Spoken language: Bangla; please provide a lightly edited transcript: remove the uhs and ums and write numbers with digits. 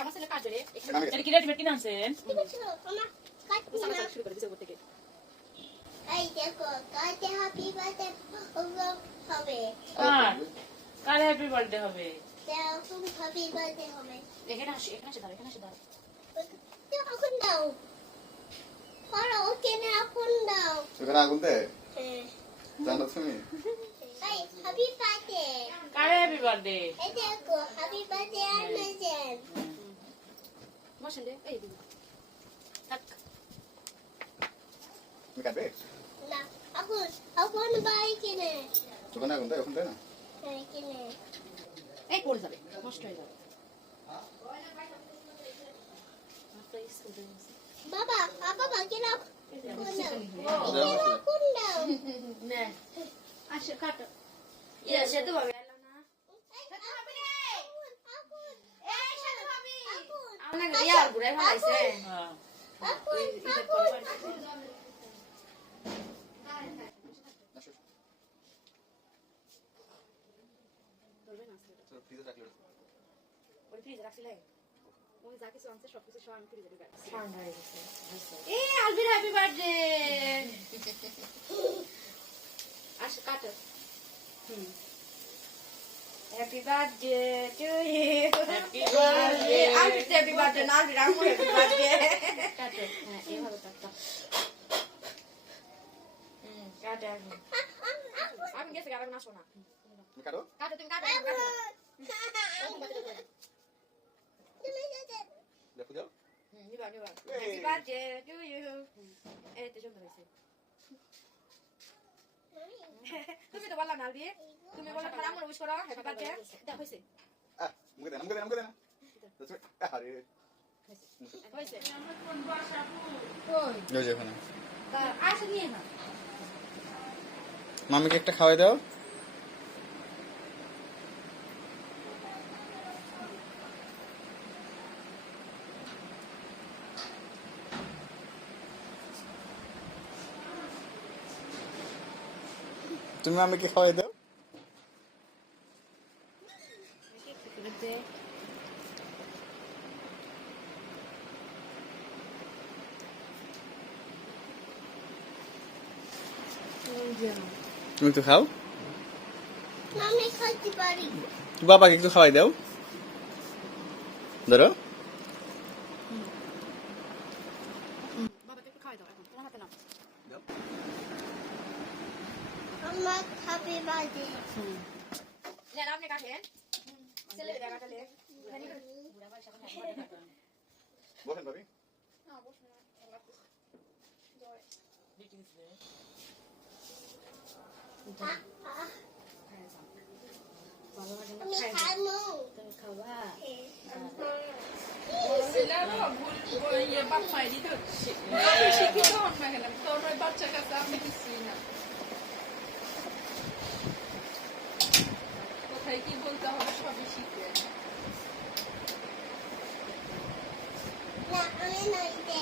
আমার ছেলে কাজ করে এটা কি রেডি কিনে আনছেন শুরু করে দিছে উপর থেকে এই দেখো কাতে হ্যাপি বার্থডে হবে কার হ্যাপি বার্থডে হবে দেখো হ্যাপি বার্থডে হবে এখানে আসে দাঁড়া এখন দাও পড়ো ওকে না এখন দাও এখানে আগুন দে হ্যাঁ জানো তুমি এই হ্যাপি বার্থডে কার হ্যাপি বার্থডে এই দেখো হ্যাপি বার্থডে আনছেন বসেন রে এই দিন থাক তুমি কাটবে না এখন বাই কিনে ওখানে আগুন দে ওখানে দে না হ্যাঁ কিনে এই পড়ে যাবে নষ্ট হয়ে যাবে বাবা বাবা কিনা কোন দাও নে আসে কাটো ইয়া সেটা ভাবে এলা না আমরা রিয়া ঘুরে ভালাইছে হ্যাঁ ফ্রিজে রাখলে ওই ফ্রিজে রাখছিলে ওই যা কিছু আনছে সবকিছু সব আমি ফ্রিজে ঢুকাই দিছি ঠান্ডা হয়ে গেছে এ আলবির হ্যাপি বার্থডে আসো কাটো happy birthday to you happy birthday Albir happy birthday না আলবির আমু হ্যাপি বার্থডে কাটো হ্যাঁ এইভাবে কাটো কাটো আমি গেছে গাড়ি না শোনা তুমি কাটো কাটো তুমি কাটো দেখো যাও নিবা হ্যাপি বার্থডে টু ইউ এই তো সুন্দর হয়েছে তুমি তো বললা না আলবি তুমি বললা তোমার আম্মুর উইশ করো হ্যাপি বার্থডে দেখ হইছে মুখে দে না আরে হইছে কোন বাসা ওই যে ওখানে আসে নিয়ে না মামিকে একটা খাওয়াই দাও তুমি মামিকে খাওয়াই দাও তুমি তো খাও আমি খাইতে পারি বাবাকে একটু খাওয়াই দাও ধরো বাবাকে একটু খাওয়াই দাও এখন তোমার হাতে নাও আমার হ্যাপি বার্থডে নেন আপনি কাটেন ছেলে দেখা কাটালে বসেন ভাবি আমি খাবো খাওয়া বাচ্চাই দিতে হচ্ছে শিক্ষিত হন না কেন তোর ওই বাচ্চার কাছে আমি কিছুই না কোথায় কি বলতে হবে সবই শিখবে না আমি নইতে